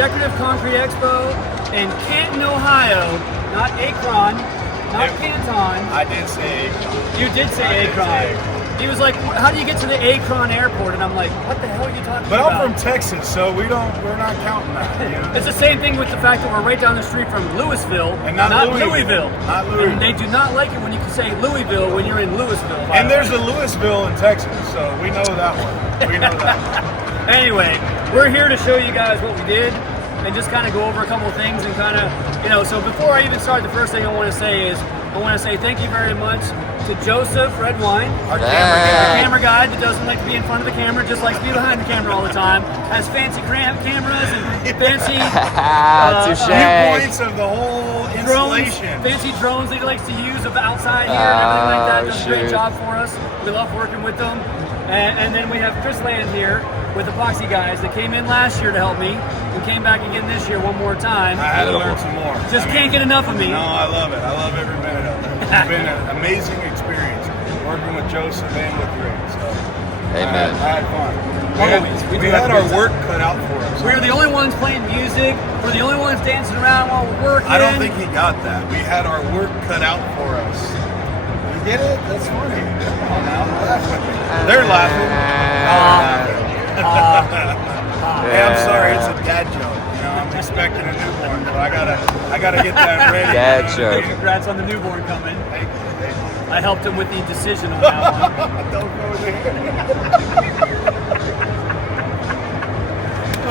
Decorative Concrete Expo in Canton, Ohio. Not Akron, not Canton. I did say Akron. You did say Akron. He was like, how do you get to the Akron airport? And I'm like, what the hell are you talking about? But I'm from Texas, so we're not counting that. You know? It's the same thing with the fact that we're right down the street from Louisville, and not Louisville. Not Louisville. And they do not like it when you can say Louisville when you're in Louisville. And there's a Louisville in Texas, so we know that one. We know that one. Anyway, we're here to show you guys what we did and just kind of go over a couple of things and kind of, so before I even start, the first thing I want to say is, I want to say thank you very much to Joseph Redwine, our camera guy that doesn't like to be in front of the camera, just likes to be behind the camera all the time, has fancy cameras and fancy viewpoints of the whole installation. Fancy drones that he likes to use of outside here and everything like that. Does a great job for us. We love working with them. And then we have Chris Land here with Epoxy guys that came in last year to help me and came back again this year one more time. I had to learn some more. Can't get enough of me. No, I love it. I love every minute of it. It's been an amazing experience working with Joseph and with Rick. So Amen. I had fun. We had our work cut out for us. We were the only ones playing music. We're the only ones dancing around while we're working. I don't think he got that. We had our work cut out for us. You get it? That's funny. Come on now, laugh with me. They're laughing. Hey, I'm sorry, it's a dad joke. I'm expecting a newborn, so I gotta get that ready. Dad joke. Congrats on the newborn coming. Thank you. I helped him with the decision on that one. Don't go there.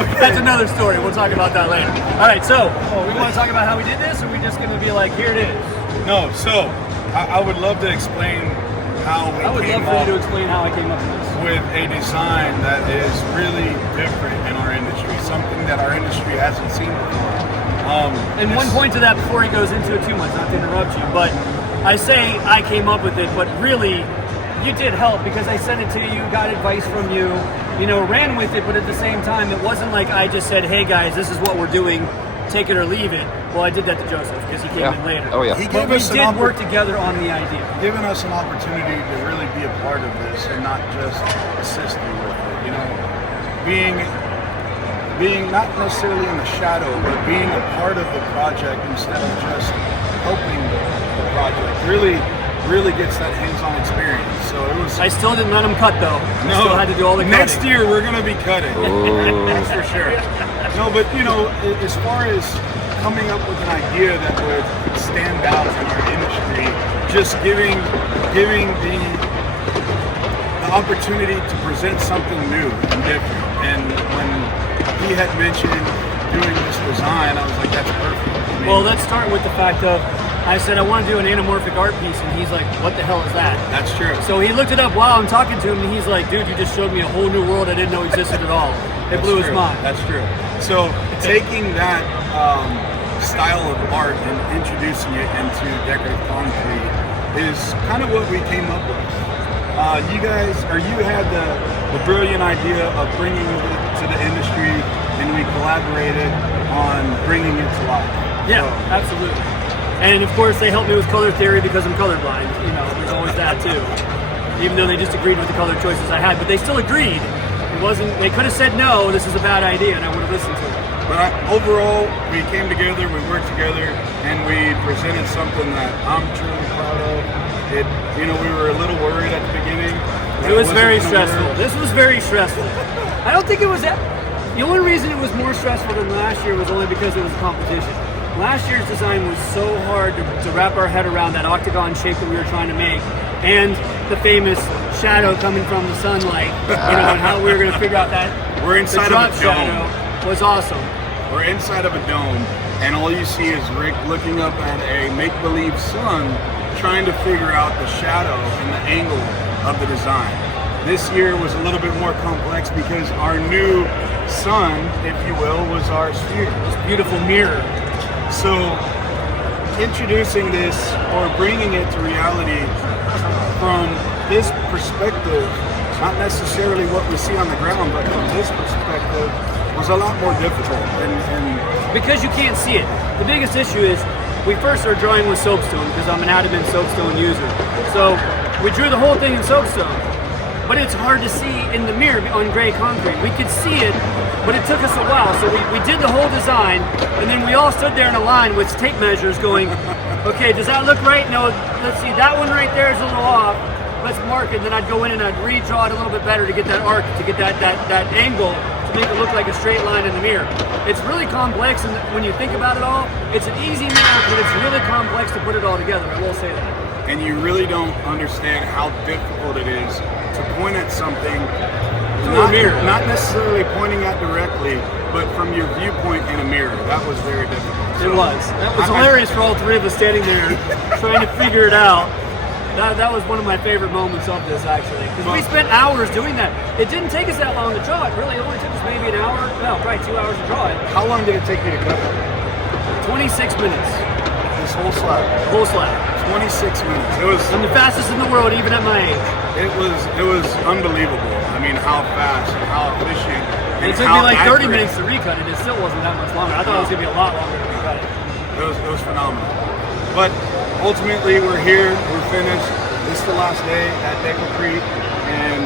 Okay. That's another story. We'll talk about that later. All right, so we want to talk about how we did this, or are we just going to be like, here it is? No, so I would love to explain how we I would love for you to explain how I came up with this. With a design that is really different in our industry, something that our industry hasn't seen before. And one point to that before he goes into it too much, not to interrupt you, but I say I came up with it, but really you did help because I sent it to you, got advice from you, ran with it, but at the same time, it wasn't like I just said, hey guys, this is what we're doing, take it or leave it. Well, I did that to Joseph because he came in later. Oh yeah. He but we did work together on the idea. Giving us an opportunity to really be a part of this and not just assist you with it. Being not necessarily in the shadow, but being a part of the project instead of just helping the project really gets that hands-on experience. So it was. I still didn't let him cut though. No, still had to do all the next cutting. year we're gonna be cutting. That's for sure. No, but as far as coming up with an idea that would stand out in our industry, just giving the opportunity to present something new and different. And when he had mentioned doing this design, I was like, that's perfect. Well, let's start with the fact of, I said I want to do an anamorphic art piece, and he's like, what the hell is that? That's true. So he looked it up while I'm talking to him, and he's like, dude, you just showed me a whole new world I didn't know existed at all. It blew his mind. That's true. So taking that style of art and introducing it into decorative concrete is kind of what we came up with. You had the brilliant idea of bringing it to the industry, and we collaborated on bringing it to life. Yeah, absolutely. And of course, they helped me with color theory because I'm colorblind. There's always that too. Even though they just agreed with the color choices I had, but they still agreed. They could have said no, this is a bad idea, and I would have listened to them. But overall, we came together, we worked together, and we presented something that I'm truly proud of. We were a little worried at the beginning. It was very stressful. This was very stressful. I don't think it was that. The only reason it was more stressful than last year was only because it was a competition. Last year's design was so hard to wrap our head around that octagon shape that we were trying to make, and the famous shadow coming from the sunlight, and how we were going to figure out that we're inside the of a dome. shadow was awesome. We're inside of a dome, and all you see is Rick looking up at a make-believe sun, trying to figure out the shadow and the angle of the design. This year was a little bit more complex because our new sun, if you will, was our sphere, this beautiful mirror. So introducing this or bringing it to reality from this perspective, not necessarily what we see on the ground, but from this perspective, was a lot more difficult. And because you can't see it. The biggest issue is we first started drawing with soapstone because I'm an adamant soapstone user. So we drew the whole thing in soapstone. but it's hard to see in the mirror on gray concrete. We could see it, but it took us a while. So we did the whole design, and then we all stood there in a line with tape measures going, okay, does that look right? No, let's see, that one right there is a little off. Let's mark it. Then I'd go in and I'd redraw it a little bit better to get that arc, to get that angle, to make it look like a straight line in the mirror. It's really complex, and when you think about it all, it's an easy math, but it's really complex to put it all together. I will say that. And you really don't understand how difficult it is to point at something, not necessarily pointing at directly, but from your viewpoint in a mirror. That was very difficult. It was. That was hilarious for all three of us standing there trying to figure it out. That was one of my favorite moments of this, actually, because we spent hours doing that. It didn't take us that long to draw it. Really, it only took us maybe an hour. No, probably 2 hours to draw it. How long did it take you to cut it? 26 minutes. This whole slab. Whole slab. 26 minutes. It was. I'm the fastest in the world, even at my age. It was unbelievable. I mean, how fast and how efficient. And it took me like 30 minutes to recut it. It still wasn't that much longer. I thought it was gonna be a lot longer to recut it. It was phenomenal. But ultimately, we're here. We're finished. This is the last day at Decorative, and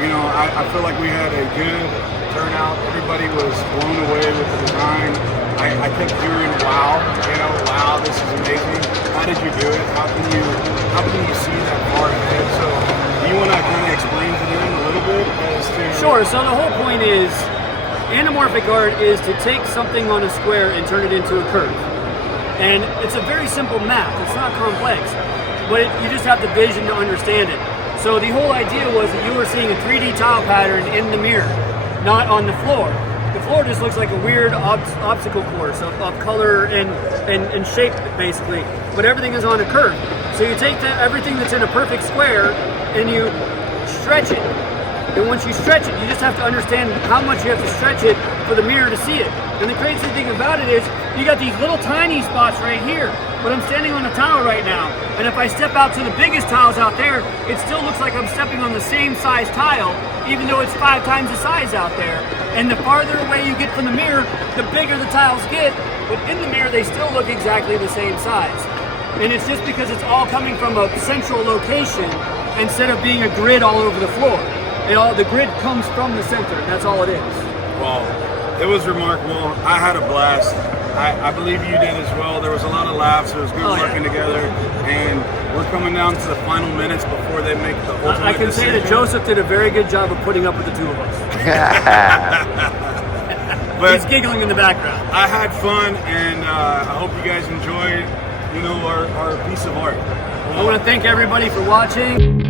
you know, I feel like we had a good turnout. Everybody was blown away with the design. I kept hearing, "Wow, you know, wow, this is amazing. How did you do it? How can you see that far ahead?" So, do you want to kind of explain to them a little bit as to? Sure. So the whole point is, anamorphic art is to take something on a square and turn it into a curve. And it's a very simple math. It's not complex, but you just have the vision to understand it. So the whole idea was that you were seeing a 3D tile pattern in the mirror, not on the floor. The floor just looks like a weird obstacle course of color and shape, basically. But everything is on a curve. So you take everything that's in a perfect square and you stretch it. And once you stretch it, you just have to understand how much you have to stretch it for the mirror to see it. And the crazy thing about it is, you got these little tiny spots right here, but I'm standing on a tile right now. And if I step out to the biggest tiles out there, it still looks like I'm stepping on the same size tile, even though it's 5 times the size out there. And the farther away you get from the mirror, the bigger the tiles get, but in the mirror, they still look exactly the same size. And it's just because it's all coming from a central location instead of being a grid all over the floor. The grid comes from the center, and that's all it is. Well, it was remarkable. I had a blast. I believe you did as well. There was a lot of laughs. It was good working together. And we're coming down to the final minutes before they make the ultimate I can decision. say that Joseph did a very good job of putting up with the two of us. But he's giggling in the background. I had fun, and I hope you guys enjoyed, you know, our piece of art. I want to thank everybody for watching.